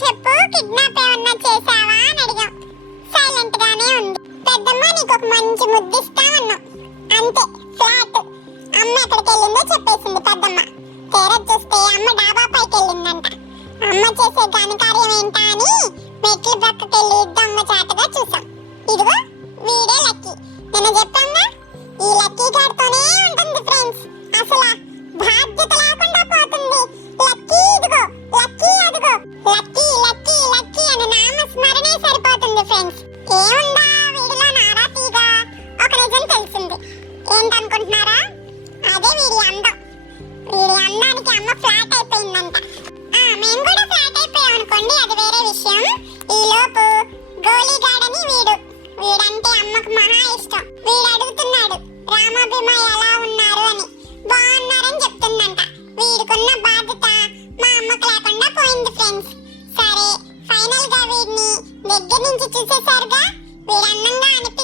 చెప్పు, కిడ్నాప్ ఏమన్నా చేసావా అని అడిగాం. సైలెంట్ గానే ఉంది. పెద్దమ్మ నీకు ఒక మంచి ముద్దిస్తా అన్నాం. అంతే, ఫ్లాట్. అమ్మ ఎక్కడికి వెళ్ళిందో చెప్పేసింది పెద్దమ్మ. తీరా చూస్తే అమ్మ డాబా పైకి వెళ్ళిందంట. అమ్మ చేసే ఘనకార్యం ఏంటా అని మెట్లు పక్కకెళ్ళి దొంగ చాటుగా చూసాం. ఇదిగో వీడే లక్కీ. నేను చెప్పాను, ఈ లక్కీ గారితోనే ఉంటుంది ఫ్రెండ్స్. అసలు బాధ్యత లేకుండా పోతుంది. లక్కీ ఇదిగో, లక్కీ అదిగో, లక్కీ లక్కీ లక్కీ అని నామస్మరణే సరిపోతుంది ఫ్రెండ్స్. ఏముందా వీడిలో నారా తీగా? ఒక నిజం తెలిసింది. ఏంటనుకుంటున్నారా? అదే వీడి అందం. వీడి అందానికి అమ్మ ఫ్లాట్ అయిపోయిందంట. మేము కూడా ఫ్లాట్ అయిపోయాం అనుకోండి, అది వేరే విషయం. ఈ లోపు గోలీగాడని వీడంటే అమ్మకు మహా ఇష్టం. వీడు అడుగుతున్నాడు రామాభిమ ఎలా ఉన్నారు అని. బాగున్నారని చెప్తుందంట. వీడికున్న బాధ్యత మా అమ్మకు లేకుండా పోయింది ఫ్రెండ్స్. సరే, ఫైనల్ గా వీడిని దగ్గర నుంచి చూసేసారుగా. వీడు అందంగా అనిపి